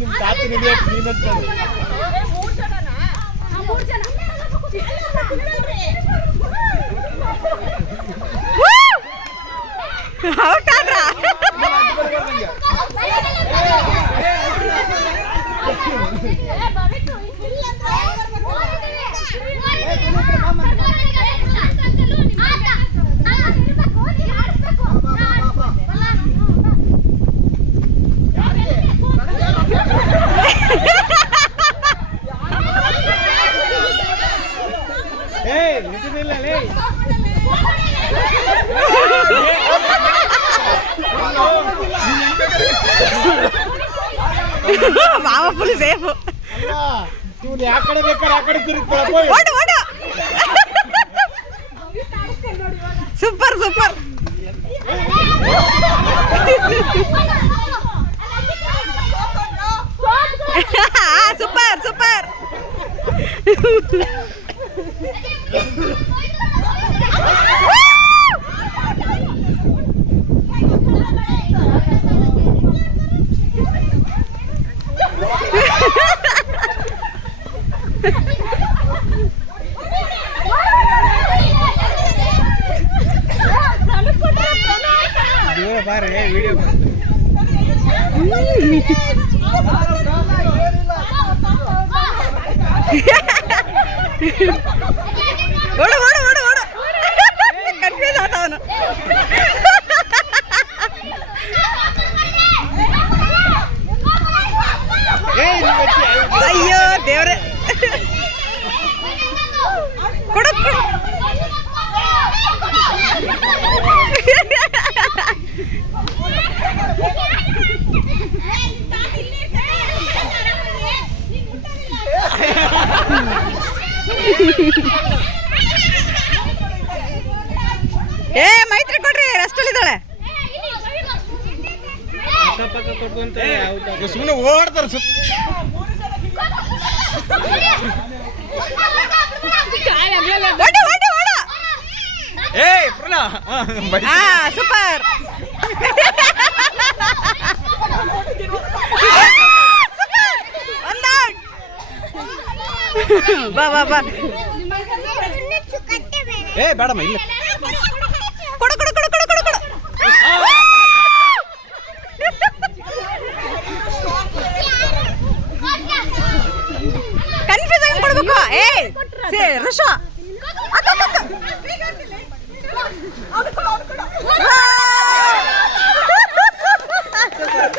ನಿಮ್ಮ ತಾತಿ ನಿಡಿಯಕ್ಕೆ ನೀನಂತ ಮಾವ full safe. ಇವನು ಯಾವ ಕಡೆ ಬೇಕಾದ್ರೆ ಆ ಕಡೆ ತಿರುಗ್ತಾಳೆ. ಓಡು ಓಡು. Super super. Super super. ಬಾರೆ ವಿಡಿಯೋ ಓಡು ಓಡು ಓಡು ಓಡು. ಕನ್ಫ್ಯೂಸ್ ಆತವನು. ಅಯ್ಯೋ ದೇವ್ರೆ. ಕೊಡು ಕೊಡು. ಏ ಮೈತ್ರಿ ಕೊಡ್ರಿ, ರೆಸ್ಟಲ್ಲಿದ್ದಾಳೆ. ಸುಮ್ಮನೆ ಓಡ್ತಾರೆ ಸುತ್ತ. ಓಡು ಓಡು ಓಡು. ಏಯ್ ಪ್ರಣಾ ಸೂಪರ್. ಬಾ ಬಾ ಬಾ. ಏ ಬೇಡಮ್ಮ ಇಲ್ಲ. ಕೊಡು ಕೊಡು ಕೊಡು ಕೊಡು ಕೊಡು ಕೊಡು. ಕನ್ಫ್ಯೂಸ್ ಆಗಿ ಕೊಡ್ಬೇಕು. ಏ ಋಷ